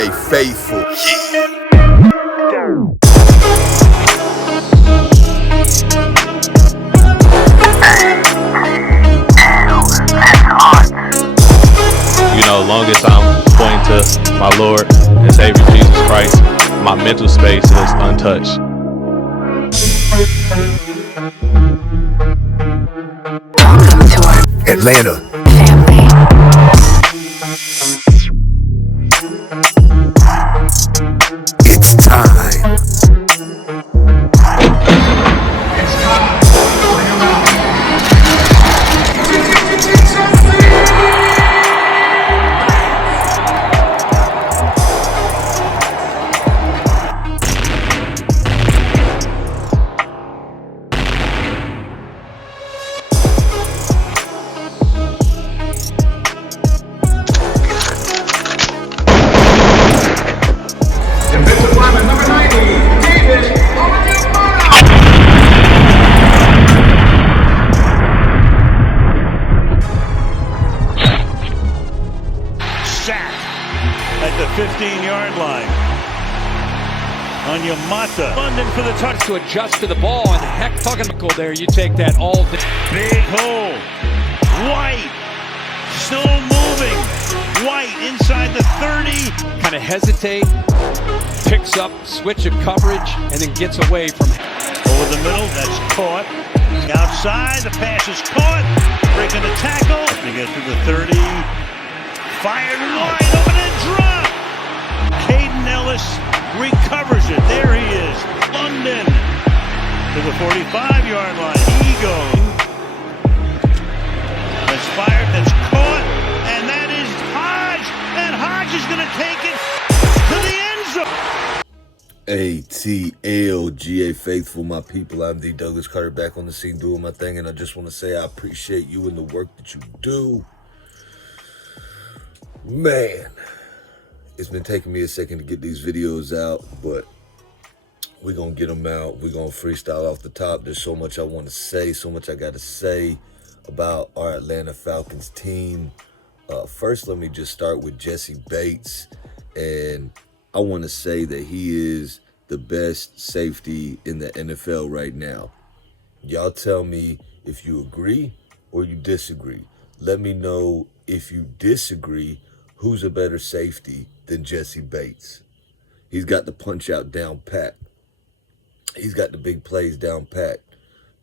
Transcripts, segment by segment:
ATL.GA.FAITHFUL. You know, long as I'm pointing to my Lord and Savior Jesus Christ, my mental space is untouched. Welcome to our Atlanta family. It's time. At the 15-yard line. On Yamata. London for the touch. To adjust to the ball, and heck, talking there, you take that all day. Big hole. White. Still moving. White inside the 30. Kind of hesitate, picks up, switch of coverage, and then gets away from it. Over the middle, that's caught. Outside, the pass is caught. Breaking the tackle. They get to the 30. Fired wide open and drop. Caden Ellis recovers it. There he is. London to the 45-yard line. He goes. That's fired. That's caught. And that is Hodge. And Hodge is going to take it to the end zone. ATL.GA.FAITHFUL, my people. I'm the Douglas Carter, back on the scene doing my thing, and I just want to say I appreciate you and the work that you do. Man, it's been taking me a second to get these videos out, but we're going to get them out. We're going to freestyle off the top. There's so much I want to say, so much I got to say about our Atlanta Falcons team. First, let me just start with Jessie Bates, and I want to say that he is the best safety in the NFL right now. Y'all tell me if you agree or you disagree. Let me know if you disagree. Who's a better safety than Jessie Bates? He's got the punch out down pat. He's got the big plays down pat.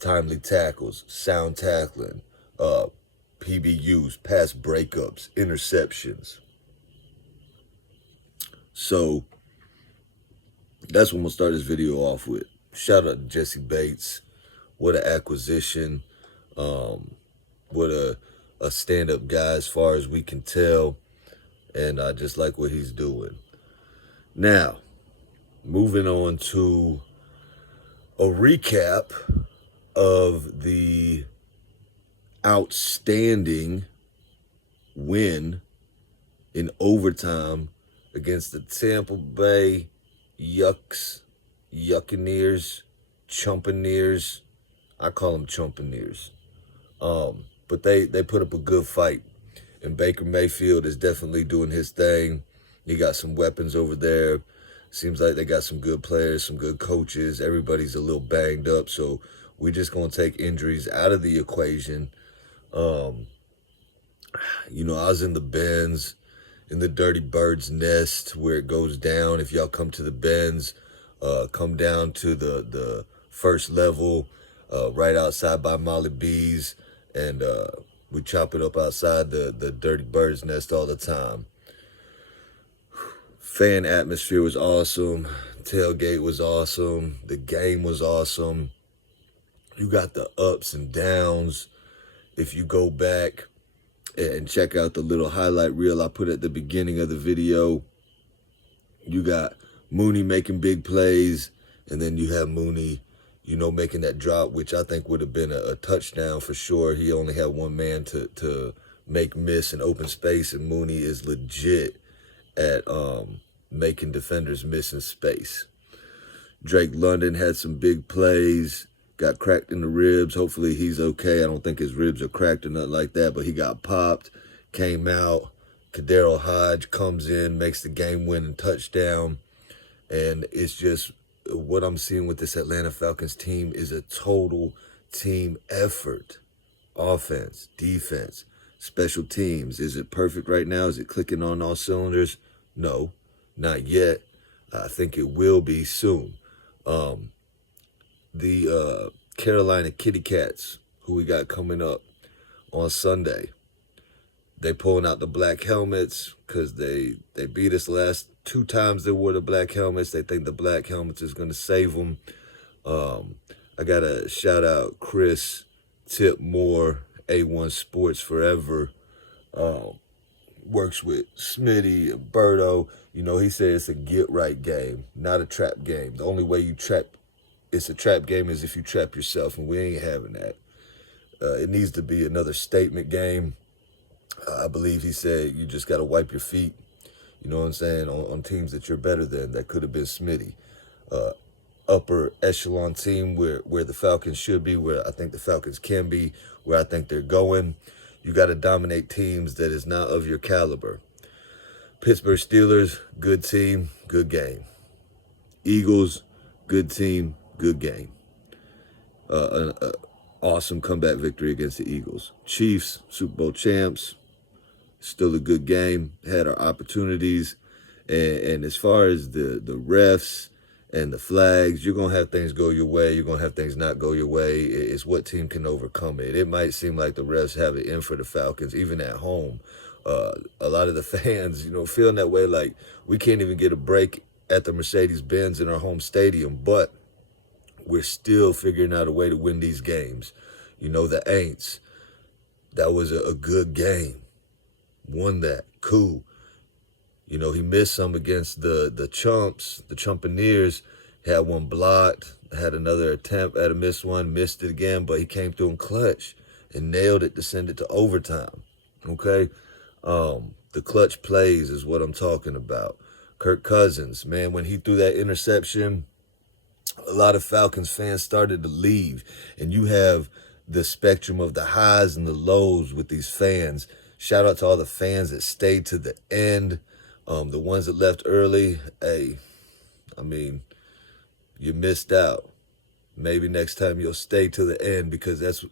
Timely tackles, sound tackling, PBUs, pass breakups, interceptions. So that's what I'm going to start this video off with. Shout out to Jessie Bates. What an acquisition. What a stand-up guy as far as we can tell. And I just like what he's doing. Now, moving on to a recap of the outstanding win in overtime against the Tampa Bay chumpaneers. I call them chumpaneers. But they put up a good fight. And Baker Mayfield is definitely doing his thing. He got some weapons over there. Seems like they got some good players, some good coaches. Everybody's a little banged up, so we're just going to take injuries out of the equation. You know, I was in the Benz, in the Dirty Bird's Nest, where it goes down. If y'all come to the Benz, come down to the first level, right outside by Molly B's, and we chop it up outside the Dirty Bird's Nest all the time. Fan atmosphere was awesome. Tailgate was awesome. The game was awesome. You got the ups and downs. If you go back and check out the little highlight reel I put at the beginning of the video, you got Mooney making big plays, and then you have Mooney, you know, making that drop, which I think would have been a touchdown for sure. He only had one man to make miss in open space, and Mooney is legit at making defenders miss in space. Drake London had some big plays, got cracked in the ribs. Hopefully he's okay. I don't think his ribs are cracked or nothing like that, but he got popped, came out, Kadero Hodge comes in, makes the game-winning touchdown, and it's just what I'm seeing with this Atlanta Falcons team is a total team effort. Offense, defense, special teams. Is it perfect right now? Is it clicking on all cylinders? No, not yet. I think it will be soon. The Carolina Kitty Cats, who we got coming up on Sunday, they pulling out the black helmets because they beat us last 2 times they wore the black helmets. They think the black helmets is going to save them. I got to shout out Chris Tip Moore, A1 Sports Forever. Works with Smitty and Berto. You know, he said it's a get-right game, not a trap game. The only way you trap, it's a trap game is if you trap yourself, and we ain't having that. It needs to be another statement game. I believe he said you just got to wipe your feet, you know what I'm saying, on teams that you're better than. That could have been Smitty. Upper echelon team where the Falcons should be, where I think the Falcons can be, where I think they're going. You got to dominate teams that is not of your caliber. Pittsburgh Steelers, good team, good game. Eagles, good team, good game. An awesome comeback victory against the Eagles. Chiefs, Super Bowl champs, still a good game. Had our opportunities. And as far as the refs and the flags, you're going to have things go your way. You're going to have things not go your way. It's what team can overcome it. It might seem like the refs have it in for the Falcons, even at home. A lot of the fans, feeling that way, like we can't even get a break at the Mercedes-Benz in our home stadium, but we're still figuring out a way to win these games. The Aints, that was a good game. Won that. Cool. He missed some against the chumps, the chumpaneers. Had one blocked, had another attempt at a missed one, missed it again, but he came through in clutch and nailed it to send it to overtime. Okay? The clutch plays is what I'm talking about. Kirk Cousins, man, when he threw that interception, a lot of Falcons fans started to leave. And you have the spectrum of the highs and the lows with these fans. Shout out to all the fans that stayed to the end. The ones that left early, hey, you missed out. Maybe next time you'll stay to the end, because that's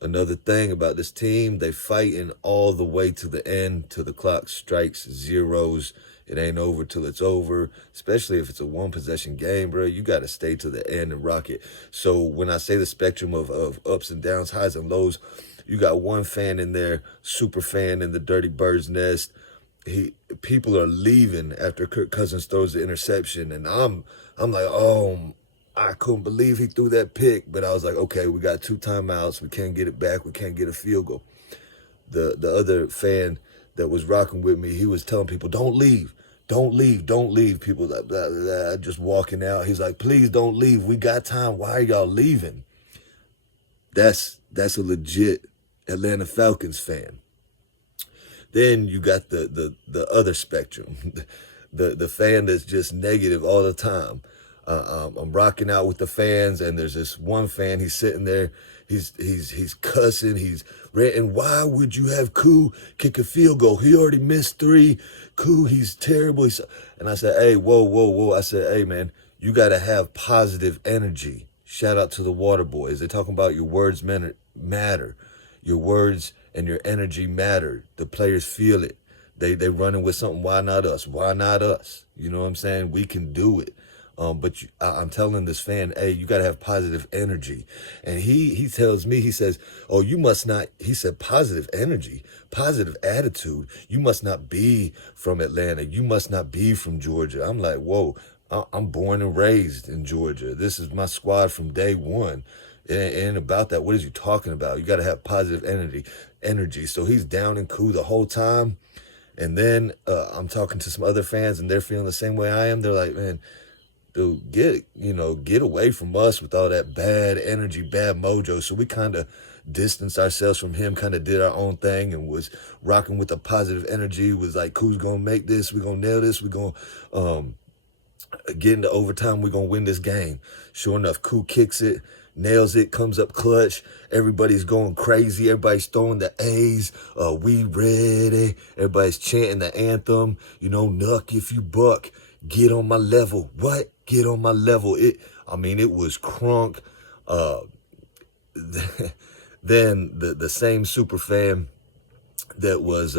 another thing about this team. They fighting all the way to the end, till the clock strikes zeros. It ain't over till it's over, especially if it's a one-possession game, bro. You got to stay to the end and rock it. So when I say the spectrum of ups and downs, highs and lows, you got one fan in there, super fan in the Dirty Bird's Nest. People are leaving after Kirk Cousins throws the interception, and I'm like, oh, I couldn't believe he threw that pick. But I was like, okay, we got 2 timeouts. We can't get it back. We can't get a field goal. The other fan that was rocking with me, he was telling people, don't leave. Don't leave. Don't leave. People like blah, blah, blah, just walking out. He's like, please don't leave. We got time. Why are y'all leaving? That's a legit Atlanta Falcons fan. Then you got the other spectrum, the fan that's just negative all the time. I'm rocking out with the fans, and there's this one fan. He's sitting there, he's cussing, he's ranting. Why would you have Koo kick a field goal? He already missed 3. Koo, he's terrible. And I said, hey, whoa. I said, hey, man, you got to have positive energy. Shout out to the Water Boys. They're talking about your words matter. Your words and your energy matter. The players feel it. They running with something. Why not us? Why not us? You know what I'm saying? We can do it. But I'm telling this fan, hey, you got to have positive energy. And he tells me, he says, oh, you must not, he said, positive energy, positive attitude. You must not be from Atlanta. You must not be from Georgia. I'm like, whoa, I'm born and raised in Georgia. This is my squad from day one. It ain't about that. What is you talking about? You got to have positive energy. So he's down and cool the whole time. And then I'm talking to some other fans, and they're feeling the same way I am. They're like, man, dude, get away from us with all that bad energy, bad mojo. So we kind of distanced ourselves from him, kind of did our own thing, and was rocking with the positive energy. Was like, who's going to make this? We're going to nail this. We're going to get into overtime. We're going to win this game. Sure enough, Koo kicks it. nails it, comes up clutch. Everybody's going crazy. Everybody's throwing the A's. We ready. Everybody's chanting the anthem. You know, Nuck if you buck. Get on my level. What? Get on my level. It was crunk. Then the same super fan that was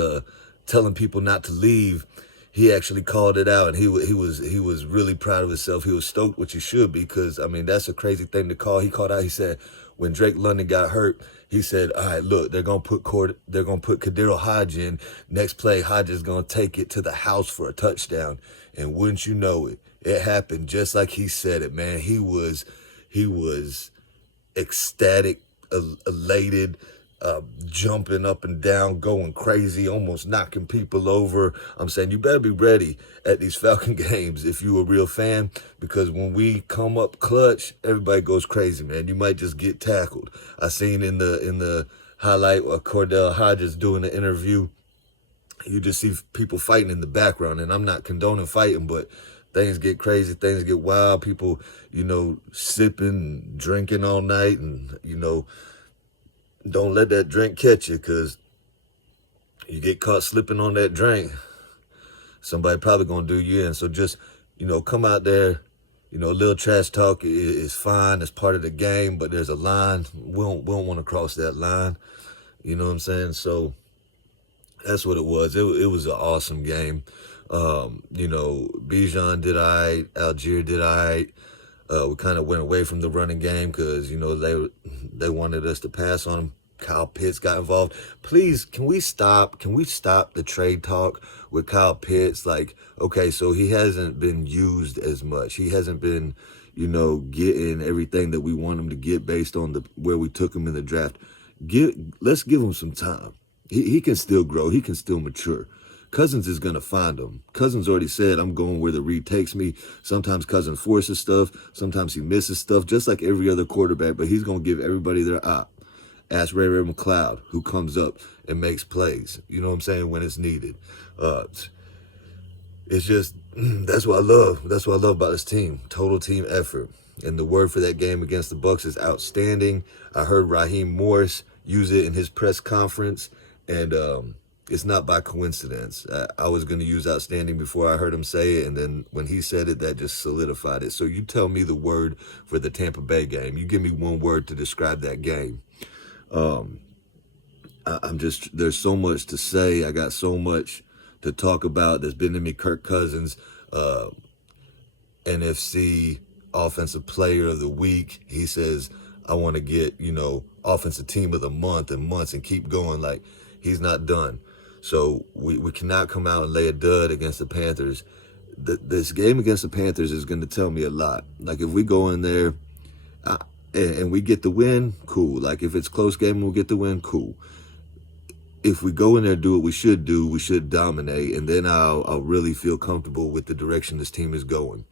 telling people not to leave, he actually called it out, and he was really proud of himself. He was stoked, which he should be, because I mean that's a crazy thing to call. He called out. He said when Drake London got hurt, he said, "All right, look, they're gonna put Kadero Hodge in. Next play, Hodge is gonna take it to the house for a touchdown." And wouldn't you know it, it happened just like he said it, man. He was ecstatic, elated, jumping up and down, going crazy, almost knocking people over. I'm saying you better be ready at these Falcon games if you're a real fan, because when we come up clutch, everybody goes crazy, man. You might just get tackled. I seen in the highlight Cordell Hodges doing the interview, you just see people fighting in the background, and I'm not condoning fighting, but things get crazy, things get wild. People, sipping, drinking all night, and, don't let that drink catch you, because you get caught slipping on that drink, somebody probably going to do you in. So just, come out there. A little trash talk is fine. It's part of the game, but there's a line. We don't want to cross that line. You know what I'm saying? So that's what it was. It was an awesome game. Bijan did all right. Algier did all right. We kind of went away from the running game because, they wanted us to pass on them. Kyle Pitts got involved. Please, can we stop the trade talk with Kyle Pitts? Like, okay, so he hasn't been used as much. He hasn't been, getting everything that we want him to get based on where we took him in the draft. Let's give him some time. He can still grow. He can still mature. Cousins is going to find him. Cousins already said, I'm going where the read takes me. Sometimes Cousins forces stuff. Sometimes he misses stuff, just like every other quarterback, but he's going to give everybody their op. Ask Ray McLeod, who comes up and makes plays. You know what I'm saying? When it's needed. It's just, that's what I love. That's what I love about this team. Total team effort. And the word for that game against the Bucs is outstanding. I heard Raheem Morris use it in his press conference, and it's not by coincidence. I was going to use outstanding before I heard him say it, and then when he said it, that just solidified it. So you tell me the word for the Tampa Bay game. You give me one word to describe that game. There's so much to say. I got so much to talk about. There's been to me Kirk Cousins, NFC Offensive Player of the Week. He says, I want to get, Offensive Team of the Month and months and keep going. Like, he's not done. So we cannot come out and lay a dud against the Panthers. This game against the Panthers is going to tell me a lot. Like, if we go in there and we get the win, cool. Like, if it's close game and we'll get the win, cool. If we go in there and do what we should do, we should dominate, and then I'll really feel comfortable with the direction this team is going.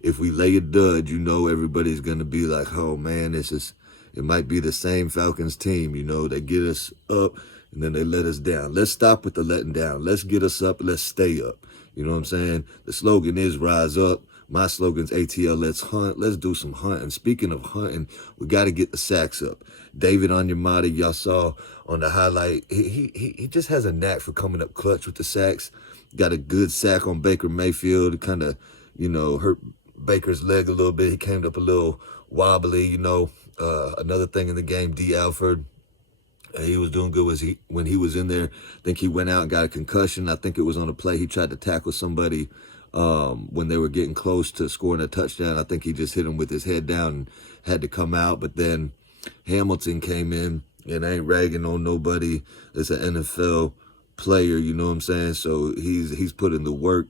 If we lay a dud, everybody's going to be like, oh, man, it might be the same Falcons team, they get us up and then they let us down. Let's stop with the letting down. Let's get us up. Let's stay up. You know what I'm saying? The slogan is rise up. My slogan's ATL, let's hunt. Let's do some hunting. Speaking of hunting, we got to get the sacks up. David Onyemata, y'all saw on the highlight, he just has a knack for coming up clutch with the sacks. Got a good sack on Baker Mayfield. Kind of, hurt Baker's leg a little bit. He came up a little wobbly, Another thing in the game, D. Alford, he was doing good when he was in there. I think he went out and got a concussion. I think it was on a play. He tried to tackle somebody when they were getting close to scoring a touchdown. I think he just hit him with his head down and had to come out. But then Hamilton came in, and I ain't ragging on nobody. It's an NFL player, you know what I'm saying? So he's put in the work.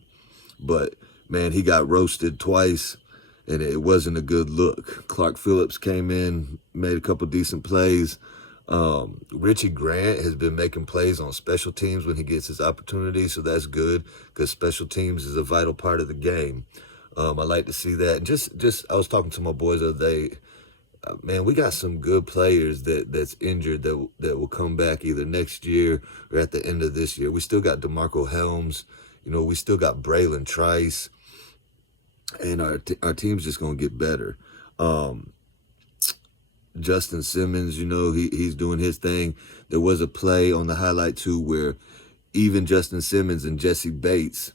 But, man, he got roasted twice, and it wasn't a good look. Clark Phillips came in, made a couple decent plays. Richie Grant has been making plays on special teams when he gets his opportunity, so that's good because special teams is a vital part of the game. I like to see that. And just I was talking to my boys the other day. Man, we got some good players that's injured that will come back either next year or at the end of this year. We still got DeMarco Helms. We still got Braylon Trice. And our team's just going to get better. Justin Simmons, he's doing his thing. There was a play on the highlight too where even Justin Simmons and Jesse Bates,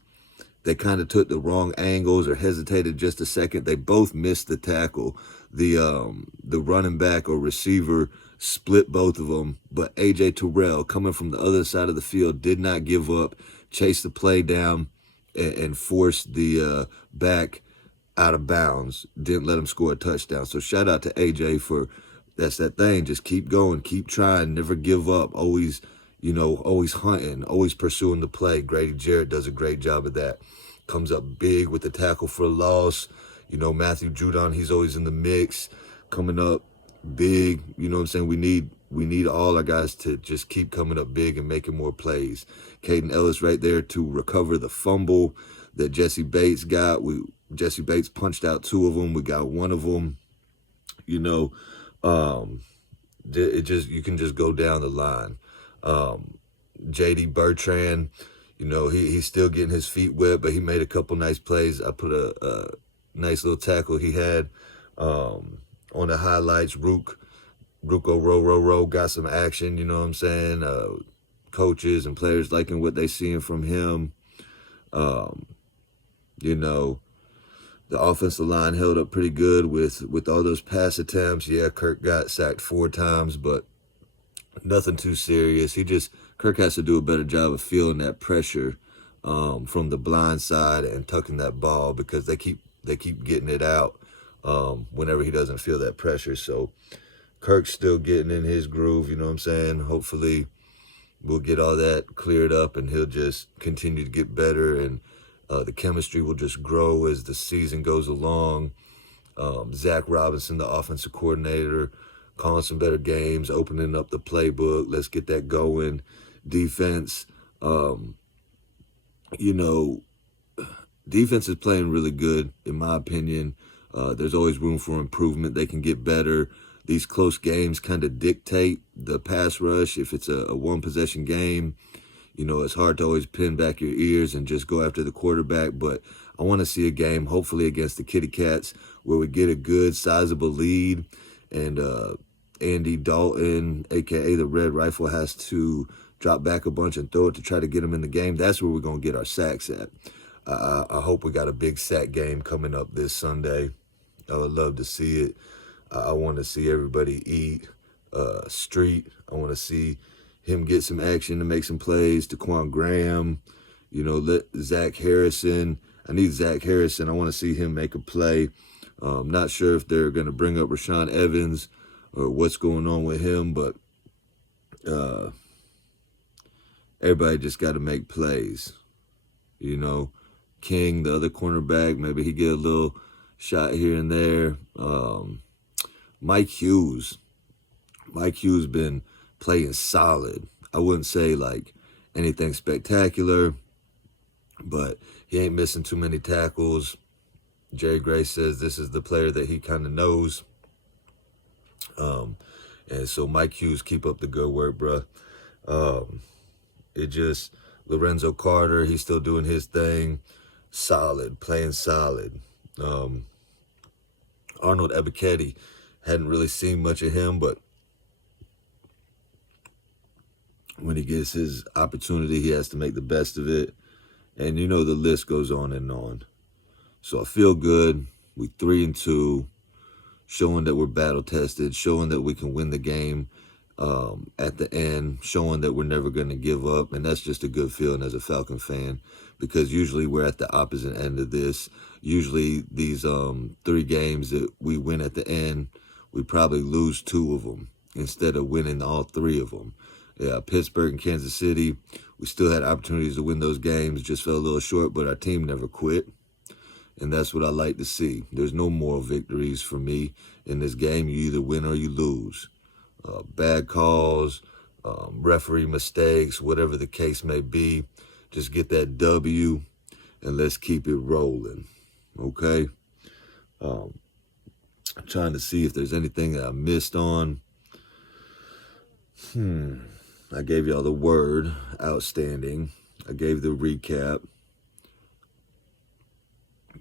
they kind of took the wrong angles or hesitated just a second. They both missed the tackle. The running back or receiver split both of them, but AJ Terrell, coming from the other side of the field, did not give up, chased the play down, and forced the back out of bounds. Didn't let him score a touchdown. So shout out to AJ for that's that thing. Just keep going, keep trying, never give up. Always, always hunting, always pursuing the play. Grady Jarrett does a great job of that. Comes up big with the tackle for a loss. Matthew Judon, he's always in the mix, coming up big. You know what I'm saying? We need all our guys to just keep coming up big and making more plays. Caden Ellis right there to recover the fumble that Jesse Bates got. Jesse Bates punched out 2 of them. We got 1 of them. You can just go down the line. JD Bertrand, he's still getting his feet wet, but he made a couple nice plays. I put a nice little tackle he had on the highlights. Ruko row got some action, you know what I'm saying? Coaches and players liking what they seeing from him. The offensive line held up pretty good with all those pass attempts. Yeah, Kirk got sacked 4 times, but nothing too serious. Kirk has to do a better job of feeling that pressure from the blind side and tucking that ball, because they keep getting it out whenever he doesn't feel that pressure. So Kirk's still getting in his groove, you know what I'm saying? Hopefully we'll get all that cleared up and he'll just continue to get better, and the chemistry will just grow as the season goes along. Zach Robinson, the offensive coordinator, calling some better games, opening up the playbook. Let's get that going. Defense, defense is playing really good, in my opinion. There's always room for improvement. They can get better. These close games kind of dictate the pass rush. If it's a one-possession game, it's hard to always pin back your ears and just go after the quarterback. But I want to see a game, hopefully against the Kitty Cats, where we get a good, sizable lead, and Andy Dalton, a.k.a. the Red Rifle, has to drop back a bunch and throw it to try to get him in the game. That's where we're going to get our sacks at. I hope we got a big sack game coming up this Sunday. I would love to see it. I want to see everybody eat street. I want to see him get some action to make some plays. Daquan Graham, let Zach Harrison. I need Zach Harrison. I want to see him make a play. Not sure if they're going to bring up Rashaan Evans or what's going on with him, but everybody just got to make plays. King, the other cornerback, maybe he get a little shot here and there. Mike Hughes been playing solid. I wouldn't say like anything spectacular, but he ain't missing too many tackles. Jerry Gray says this is the player that he kind of knows. And so Mike Hughes, keep up the good work, bro. Lorenzo Carter, he's still doing his thing. Solid, playing solid. Arnold Ebiketie, hadn't really seen much of him, but when he gets his opportunity, he has to make the best of it. And the list goes on and on. So I feel good. We 3-2, showing that we're battle tested, showing that we can win the game at the end, showing that we're never going to give up. And that's just a good feeling as a Falcon fan, because usually we're at the opposite end of this. Usually these 3 games that we win at the end, we probably lose 2 of them instead of winning all 3 of them. Yeah, Pittsburgh and Kansas City, we still had opportunities to win those games, just fell a little short, but our team never quit. And that's what I like to see. There's no moral victories for me in this game. You either win or you lose. Bad calls, referee mistakes, whatever the case may be, just get that W and let's keep it rolling, okay? I'm trying to see if there's anything that I missed on. I gave y'all the word, outstanding. I gave the recap.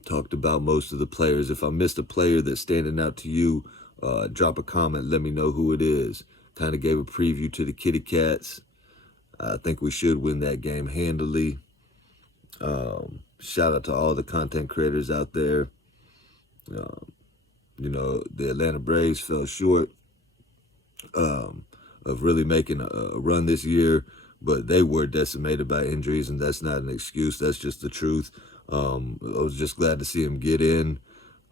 Talked about most of the players. If I missed a player that's standing out to you, drop a comment. Let me know who it is. Kind of gave a preview to the Kitty Cats. I think we should win that game handily. Shout out to all the content creators out there. You know, the Atlanta Braves fell short of really making a run this year, but they were decimated by injuries, and that's not an excuse. That's just the truth. I was just glad to see him get in.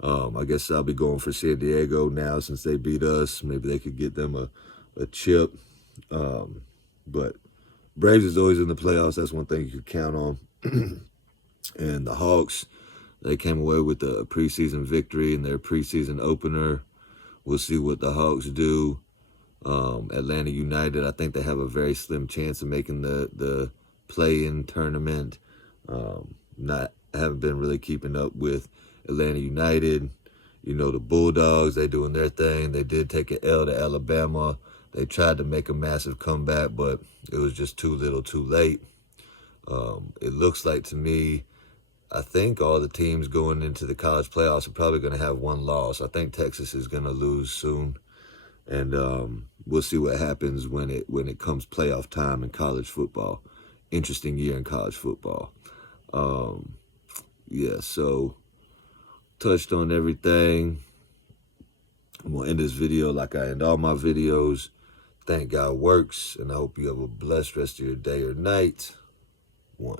I guess I'll be going for San Diego now since they beat us. Maybe they could get them a chip. But Braves is always in the playoffs. That's one thing you can count on. And the Hawks, they came away with a preseason victory in their preseason opener. We'll see what the Hawks do. Atlanta United, I think they have a very slim chance of making the play-in tournament. Haven't been really keeping up with Atlanta United. You know, the Bulldogs, they doing their thing. They did take an L to Alabama. They tried to make a massive comeback, but it was just too little too late. It looks like to me, I think all the teams going into the college playoffs are probably going to have one loss. I think Texas is going to lose soon. And we'll see what happens when it comes playoff time in college football. Interesting year in college football. Yeah, so touched on everything. I'm going to end this video like I end all my videos. Thank God works, and I hope you have a blessed rest of your day or night. 1.